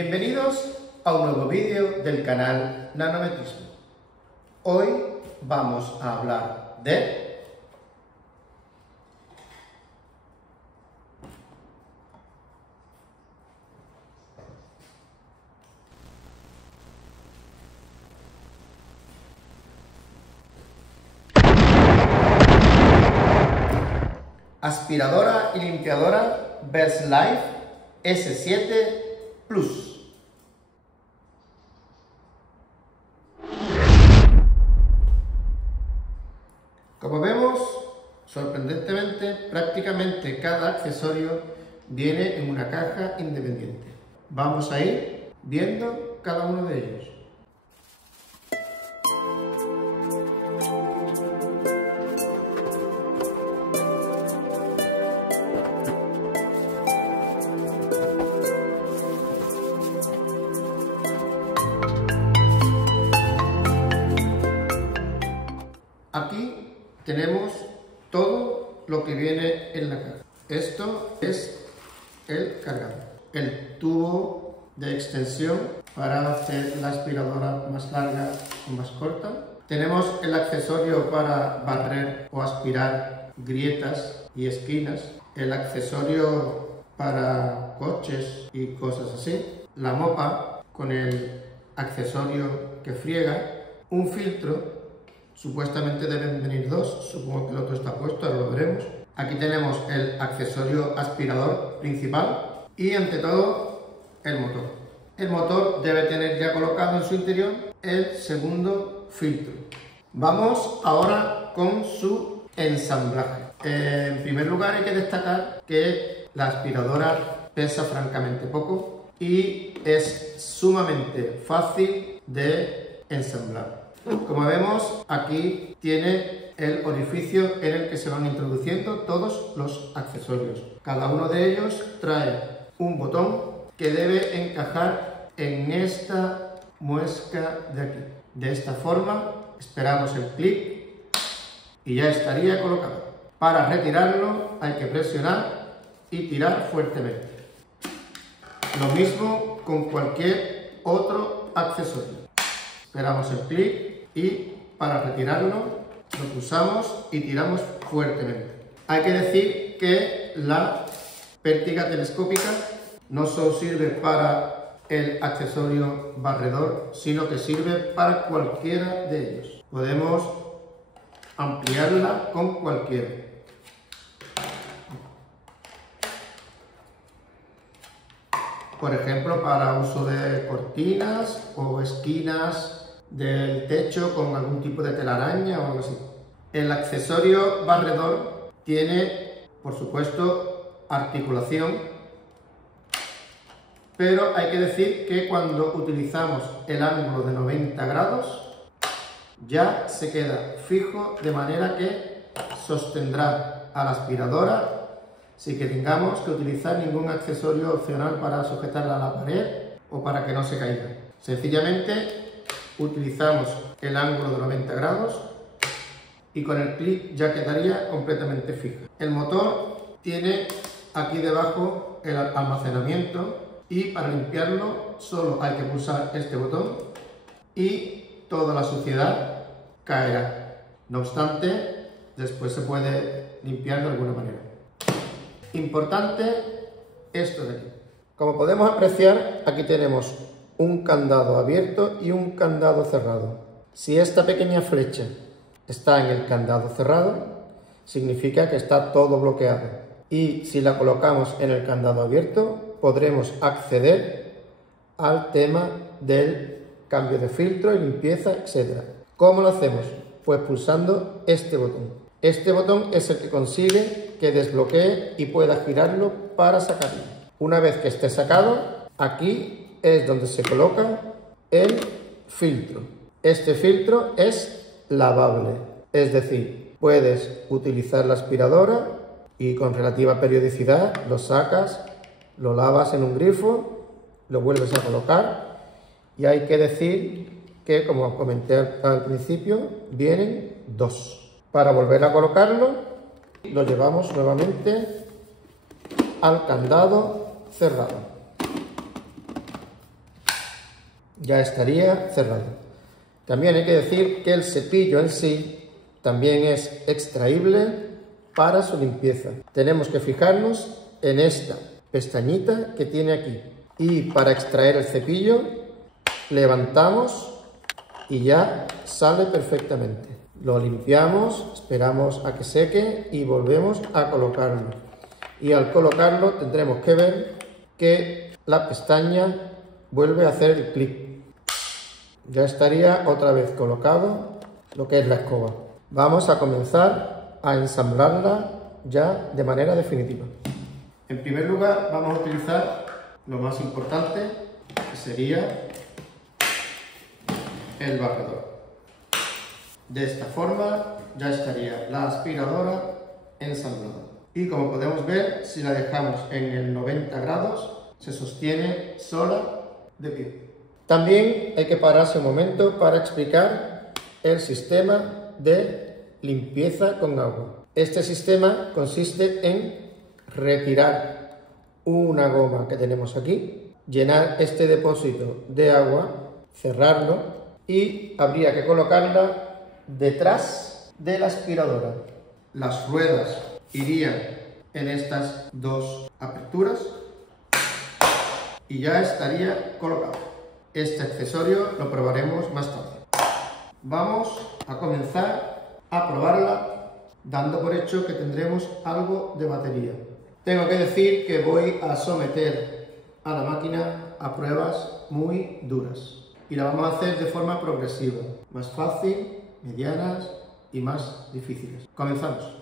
Bienvenidos a un nuevo vídeo del canal Nanometrismo. Hoy vamos a hablar de aspiradora y limpiadora Verslife S7 Plus. Como vemos, sorprendentemente, prácticamente cada accesorio viene en una caja independiente. Vamos a ir viendo cada uno de ellos. Aquí tenemos todo lo que viene en la caja. Esto es el cargador, el tubo de extensión para hacer la aspiradora más larga o más corta. Tenemos el accesorio para barrer o aspirar grietas y esquinas, el accesorio para coches y cosas así, la mopa con el accesorio que friega, un filtro. Supuestamente deben venir dos, supongo que el otro está puesto, ahora lo veremos. Aquí tenemos el accesorio aspirador principal y ante todo el motor. El motor debe tener ya colocado en su interior el segundo filtro. Vamos ahora con su ensamblaje. En primer lugar hay que destacar que la aspiradora pesa francamente poco y es sumamente fácil de ensamblar. Como vemos, aquí tiene el orificio en el que se van introduciendo todos los accesorios. Cada uno de ellos trae un botón que debe encajar en esta muesca de aquí. De esta forma, esperamos el clic y ya estaría colocado. Para retirarlo hay que presionar y tirar fuertemente. Lo mismo con cualquier otro accesorio. Esperamos el clic y para retirarlo lo pulsamos y tiramos fuertemente. Hay que decir que la pértiga telescópica no solo sirve para el accesorio barredor, sino que sirve para cualquiera de ellos. Podemos ampliarla con cualquiera. Por ejemplo, para uso de cortinas o esquinas del techo con algún tipo de telaraña o algo así. El accesorio barredor tiene, por supuesto, articulación, pero hay que decir que cuando utilizamos el ángulo de 90 grados ya se queda fijo, de manera que sostendrá a la aspiradora sin que tengamos que utilizar ningún accesorio opcional para sujetarla a la pared o para que no se caiga. Sencillamente utilizamos el ángulo de 90 grados y con el clic ya quedaría completamente fija. El motor tiene aquí debajo el almacenamiento y para limpiarlo solo hay que pulsar este botón y toda la suciedad caerá. No obstante, después se puede limpiar de alguna manera. Importante esto de aquí. Como podemos apreciar, aquí tenemos un candado abierto y un candado cerrado. Si esta pequeña flecha está en el candado cerrado, significa que está todo bloqueado. Y si la colocamos en el candado abierto, podremos acceder al tema del cambio de filtro y limpieza, etc. ¿Cómo lo hacemos? Pues pulsando este botón. Este botón es el que consigue que desbloquee y pueda girarlo para sacarlo. Una vez que esté sacado, aquí es donde se coloca el filtro. Este filtro es lavable, es decir, puedes utilizar la aspiradora y con relativa periodicidad lo sacas, lo lavas en un grifo, lo vuelves a colocar y hay que decir que, como comenté al principio, vienen dos. Para volver a colocarlo, lo llevamos nuevamente al candado cerrado. ya estaría cerrado. También hay que decir que el cepillo en sí también es extraíble para su limpieza. Tenemos que fijarnos en esta pestañita que tiene aquí. Y para extraer el cepillo, levantamos y ya sale perfectamente. Lo limpiamos, esperamos a que seque y volvemos a colocarlo. Y al colocarlo tendremos que ver que la pestaña vuelve a hacer el clic. Ya estaría otra vez colocado lo que es la escoba. Vamos a comenzar a ensamblarla ya de manera definitiva. En primer lugar vamos a utilizar lo más importante, que sería el barredor. De esta forma ya estaría la aspiradora ensamblada. Y como podemos ver, si la dejamos en el 90 grados, se sostiene sola de pie. También hay que pararse un momento para explicar el sistema de limpieza con agua. Este sistema consiste en retirar una goma que tenemos aquí, llenar este depósito de agua, cerrarlo y habría que colocarla detrás de la aspiradora. Las ruedas irían en estas dos aperturas y ya estaría colocado. Este accesorio lo probaremos más tarde. Vamos a comenzar a probarla dando por hecho que tendremos algo de batería. Tengo que decir que voy a someter a la máquina a pruebas muy duras y la vamos a hacer de forma progresiva, más fácil, medianas y más difíciles. Comenzamos.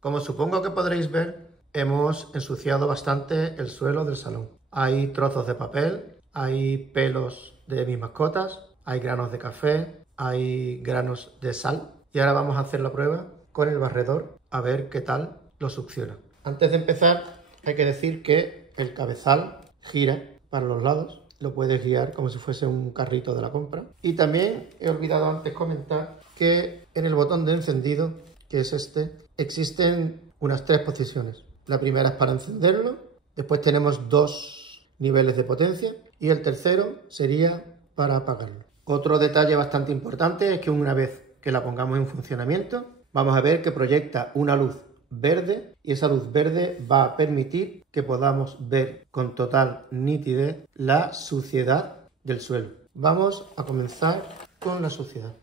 Como supongo que podréis ver, hemos ensuciado bastante el suelo del salón. Hay trozos de papel, hay pelos de mis mascotas, hay granos de café, hay granos de sal. Y ahora vamos a hacer la prueba con el barredor a ver qué tal lo succiona. Antes de empezar hay que decir que el cabezal gira para los lados. Lo puedes guiar como si fuese un carrito de la compra. Y también he olvidado antes comentar que en el botón de encendido, que es este, existen unas 3 posiciones. La primera es para encenderlo, después tenemos 2 niveles de potencia y el tercero sería para apagarlo. Otro detalle bastante importante es que una vez que la pongamos en funcionamiento, vamos a ver que proyecta una luz verde y esa luz verde va a permitir que podamos ver con total nitidez la suciedad del suelo. Vamos a comenzar con la suciedad.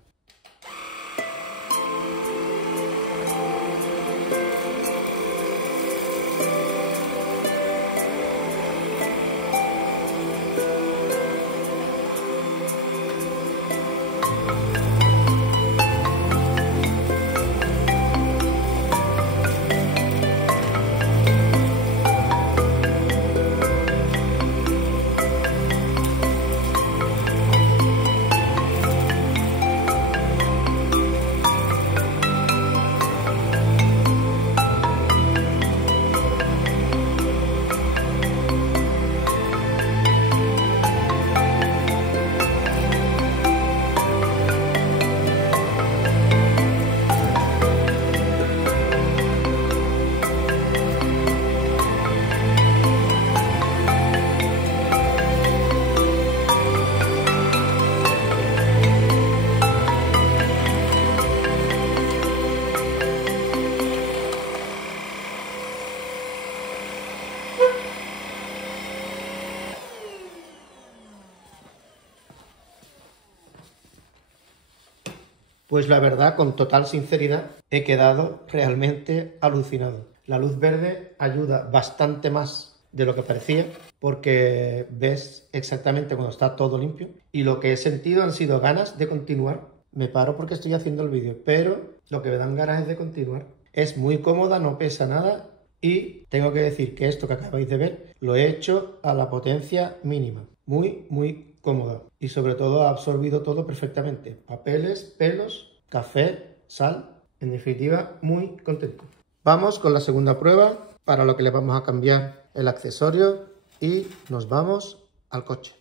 Pues la verdad, con total sinceridad, he quedado realmente alucinado. La luz verde ayuda bastante más de lo que parecía, porque ves exactamente cuando está todo limpio. Y lo que he sentido han sido ganas de continuar. Me paro porque estoy haciendo el vídeo, pero lo que me dan ganas es de continuar. Es muy cómoda, no pesa nada y tengo que decir que esto que acabáis de ver lo he hecho a la potencia mínima. Muy cómoda y sobre todo ha absorbido todo perfectamente. Papeles, pelos, café, sal. En definitiva, muy contento. Vamos con la segunda prueba, para lo que le vamos a cambiar el accesorio y nos vamos al coche.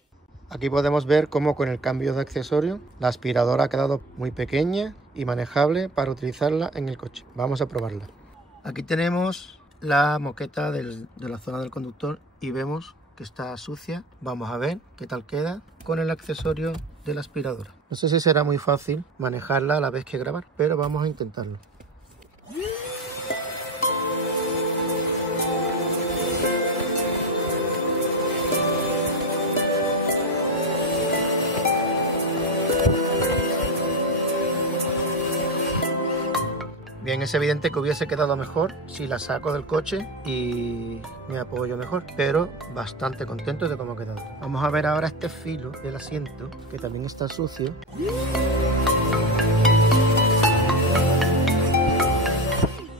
Aquí podemos ver cómo con el cambio de accesorio la aspiradora ha quedado muy pequeña y manejable para utilizarla en el coche. Vamos a probarla. Aquí tenemos la moqueta de la zona del conductor y vemos que está sucia. Vamos a ver qué tal queda con el accesorio de la aspiradora. No sé si será muy fácil manejarla a la vez que grabar, pero vamos a intentarlo. Bien, es evidente que hubiese quedado mejor si la saco del coche y me apoyo mejor, pero bastante contento de cómo ha quedado. Vamos a ver ahora este filo del asiento, que también está sucio.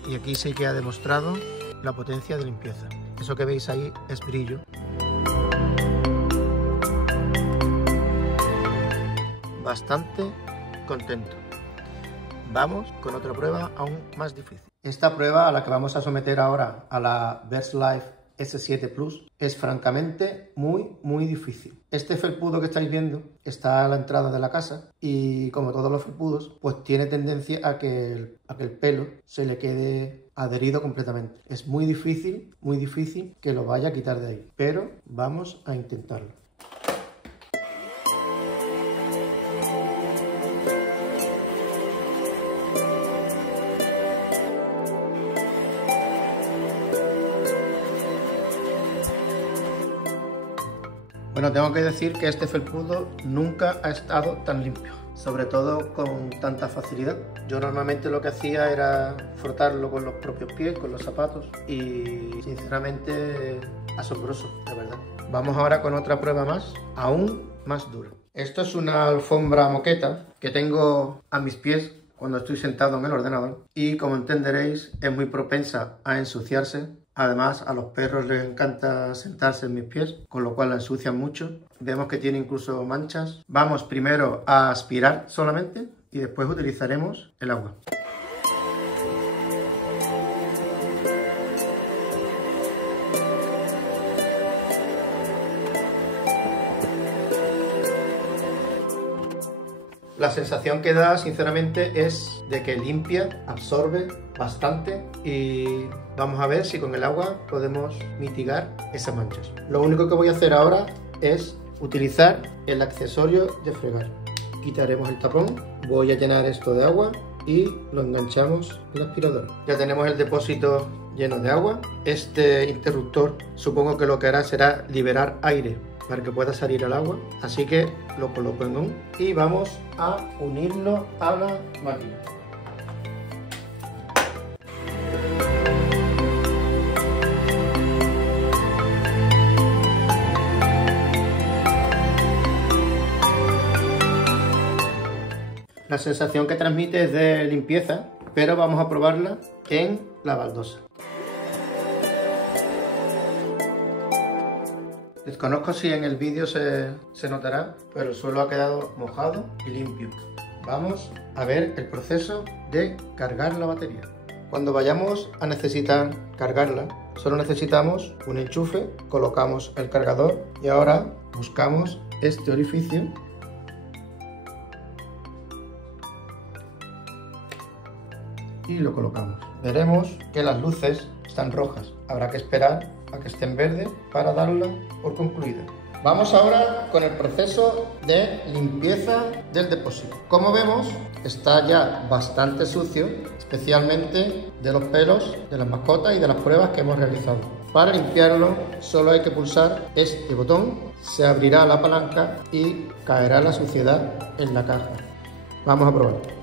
Y aquí sí que ha demostrado la potencia de limpieza. Eso que veis ahí es brillo. Bastante contento. Vamos con otra prueba aún más difícil. Esta prueba a la que vamos a someter ahora a la VersaLife S7 Plus es francamente muy difícil. Este felpudo que estáis viendo está a la entrada de la casa y como todos los felpudos pues tiene tendencia a que el pelo se le quede adherido completamente. Es muy difícil que lo vaya a quitar de ahí, pero vamos a intentarlo. Bueno, tengo que decir que este felpudo nunca ha estado tan limpio, sobre todo con tanta facilidad. Yo normalmente lo que hacía era frotarlo con los propios pies, con los zapatos, y sinceramente asombroso, de verdad. Vamos ahora con otra prueba más, aún más dura. Esto es una alfombra moqueta que tengo a mis pies cuando estoy sentado en el ordenador y, como entenderéis, es muy propensa a ensuciarse. Además, a los perros les encanta sentarse en mis pies, con lo cual la ensucian mucho. Vemos que tiene incluso manchas. Vamos primero a aspirar solamente y después utilizaremos el agua. La sensación que da, sinceramente, es de que limpia, absorbe bastante y vamos a ver si con el agua podemos mitigar esas manchas. Lo único que voy a hacer ahora es utilizar el accesorio de fregar. Quitaremos el tapón, voy a llenar esto de agua y lo enganchamos en la aspiradora. Ya tenemos el depósito lleno de agua. Este interruptor supongo que lo que hará será liberar aire para que pueda salir al agua, así que lo coloco en on y vamos a unirlo a la máquina. La sensación que transmite es de limpieza, pero vamos a probarla en la baldosa. Desconozco si en el vídeo se notará, pero el suelo ha quedado mojado y limpio. Vamos a ver el proceso de cargar la batería. Cuando vayamos a necesitar cargarla, solo necesitamos un enchufe, colocamos el cargador y ahora buscamos este orificio y lo colocamos. Veremos que las luces están rojas. Habrá que esperar a que esté en verde para darla por concluida. Vamos ahora con el proceso de limpieza del depósito. Como vemos, está ya bastante sucio, especialmente de los pelos de las mascotas y de las pruebas que hemos realizado. Para limpiarlo solo hay que pulsar este botón, se abrirá la palanca y caerá la suciedad en la caja. Vamos a probar.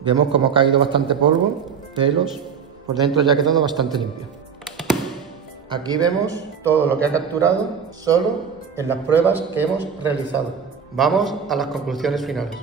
Vemos cómo ha caído bastante polvo, pelos, por dentro ya ha quedado bastante limpio. Aquí vemos todo lo que ha capturado solo en las pruebas que hemos realizado. Vamos a las conclusiones finales.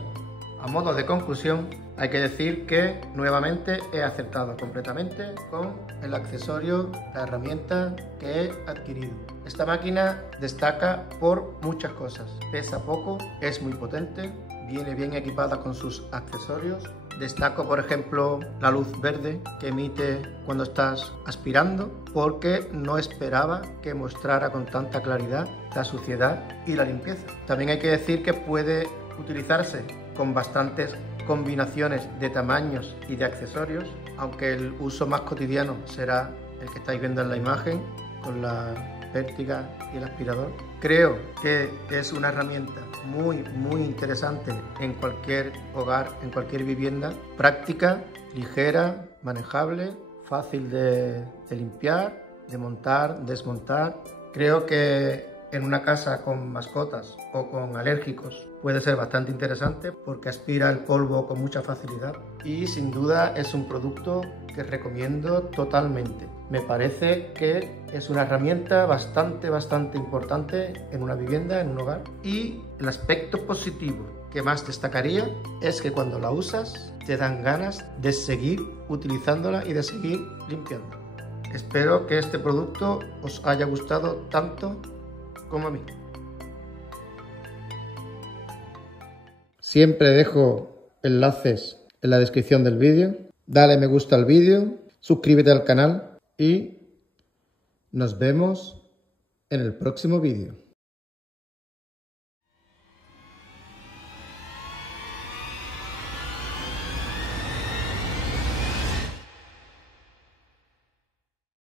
A modo de conclusión, hay que decir que nuevamente he acertado completamente con el accesorio, la herramienta que he adquirido. Esta máquina destaca por muchas cosas. Pesa poco, es muy potente, viene bien equipada con sus accesorios. Destaco, por ejemplo, la luz verde que emite cuando estás aspirando, porque no esperaba que mostrara con tanta claridad la suciedad y la limpieza. También hay que decir que puede utilizarse con bastantes combinaciones de tamaños y de accesorios aunque el uso más cotidiano será el que estáis viendo en la imagen, con la pértiga y el aspirador. Creo que es una herramienta muy interesante en cualquier hogar, en cualquier vivienda, práctica, ligera, manejable, fácil de limpiar, de montar, desmontar. Creo que en una casa con mascotas o con alérgicos puede ser bastante interesante porque aspira el polvo con mucha facilidad y sin duda es un producto que recomiendo totalmente. Me parece que es una herramienta bastante importante en una vivienda, en un hogar, y el aspecto positivo que más destacaría es que cuando la usas te dan ganas de seguir utilizándola y de seguir limpiando. Espero que este producto os haya gustado tanto como a mí. Siempre dejo enlaces en la descripción del vídeo. Dale me gusta al vídeo, suscríbete al canal y nos vemos en el próximo vídeo.